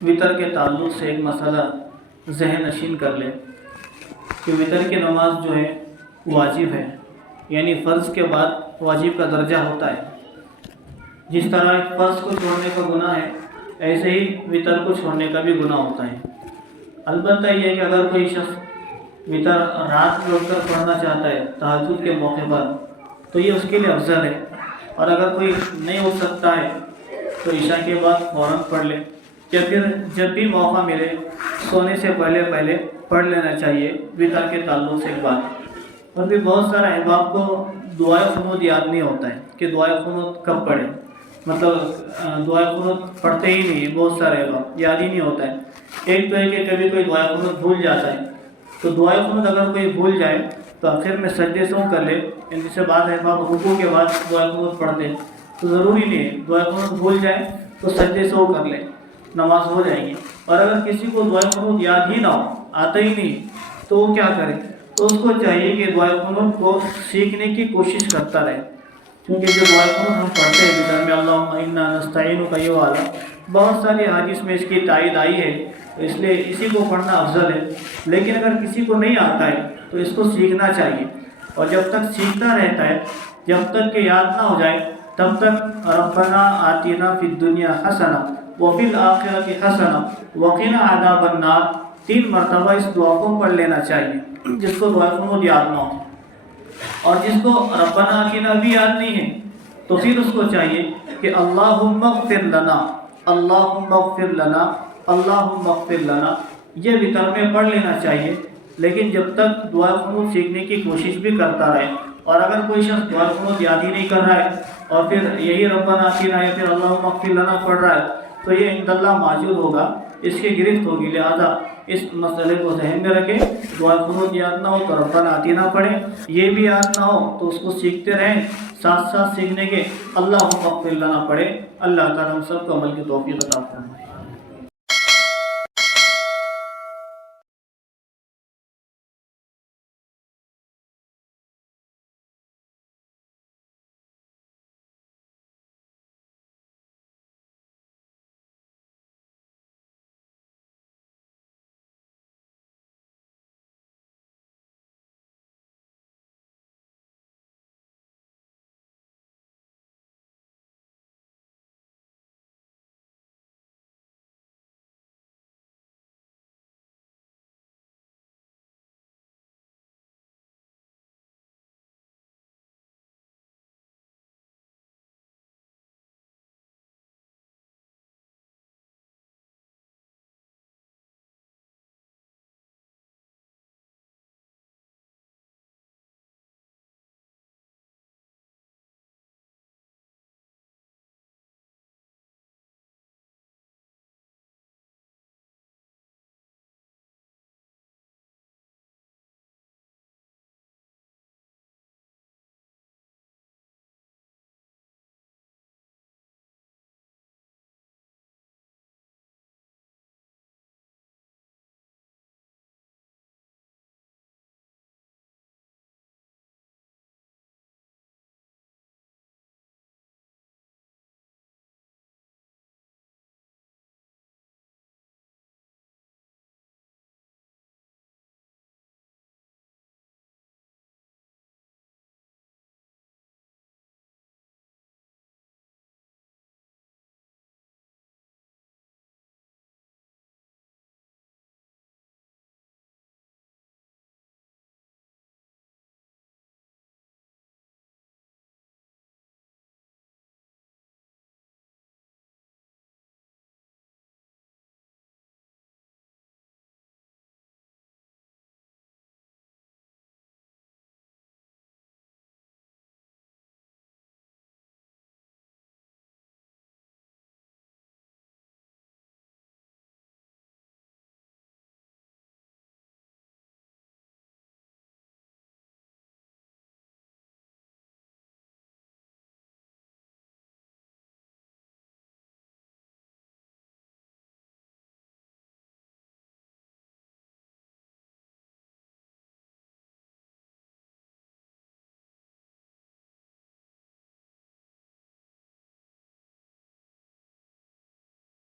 وطر کے تعلق سے ایک مسئلہ ذہن نشین کر لیں کہ وطر کی نماز جو ہے واجب ہے، یعنی فرض کے بعد واجب کا درجہ ہوتا ہے۔ جس طرح ایک فرض کو چھوڑنے کا گناہ ہے، ایسے ہی وطر کو چھوڑنے کا بھی گناہ ہوتا ہے۔ البتہ یہ ہے کہ اگر کوئی شخص وطر رات میں اٹھ کر پڑھنا چاہتا ہے تہجد کے موقع پر، تو یہ اس کے لیے افضل ہے، اور اگر کوئی نہیں اٹھ سکتا ہے تو عشاء کے بعد فوراً پڑھ لے، یا پھر جب بھی موقع ملے سونے سے پہلے پڑھ لینا چاہیے۔ وطر کے تعلق سے ایک بات، اور بھی بہت سارا احباب کو دعائے قنوت یاد نہیں ہوتا ہے کہ دعائے قنوت کب پڑھیں، مطلب دعائے قنوت پڑھتے ہی نہیں، بہت سارے احباب یاد ہی نہیں ہوتا ہے۔ ایک تو ہے کہ کبھی کوئی دعائے قنوت بھول جاتا ہے، تو دعائے قنوت اگر کوئی بھول جائے تو آخر میں سجدے سو کر لے، جس سے بعض احباب رکوع کے بعد دعائے قنوت پڑھتے ہیں، تو ضروری نہیں ہے دعائے قنوت بھول جائے تو سجدے سو کر لے، نماز ہو جائے گی۔ اور اگر کسی کو دعائے قنوت یاد ہی نہ ہو، آتا ہی نہیں، تو وہ کیا کرے؟ تو اس کو چاہیے کہ دعائے قنوت کو سیکھنے کی کوشش کرتا رہے، کیونکہ جو دعائے قنوت ہم پڑھتے ہیں وطر میں، اللہم انا نستعینک یہ والا، بہت ساری حدیث میں اس کی تائید آئی ہے، اس لیے اسی کو پڑھنا افضل ہے۔ لیکن اگر کسی کو نہیں آتا ہے تو اس کو سیکھنا چاہیے، اور جب تک سیکھتا رہتا ہے، جب تک کہ یاد نہ ہو جائے، تب تک ربنا آتنا فی الدنیا حسنہ وفی الآخرۃ حسنہ وقنا عذاب النار 3 مرتبہ اس دعا کو پڑھ لینا چاہیے، جس کو دعائے قنوت یاد نہ ہو۔ اور جس کو ربنا آتنا بھی یاد نہیں ہے، تو پھر اس کو چاہیے کہ اللہم اغفر لنا، اللہم اغفر لنا، اللہم اغفر لنا، یہ وطر میں پڑھ لینا چاہیے۔ لیکن جب تک دعائے قنوت سیکھنے کی کوشش بھی کرتا رہے، اور اگر کوئی شخص دعائے قنوت یاد ہی نہیں کر رہا ہے اور پھر یہی ربنا آتنا یا پھر اللہم اغفر لنا پڑھ رہا ہے، تو یہ عند اللہ معذور ہوگا، اس کی گرفت ہوگی۔ لہذا اس مسئلے کو ذہن میں رکھیں، دعائے قنوت یاد نہ ہو تو ربنا آتنا پڑھیں، یہ بھی یاد نہ ہو تو اس کو سیکھتے رہیں، ساتھ ساتھ سیکھنے کے اللہم اغفر لنا پڑھیں۔ اللہ تعالیٰ ہم سب کو عمل کی توفیق عطا فرمائے۔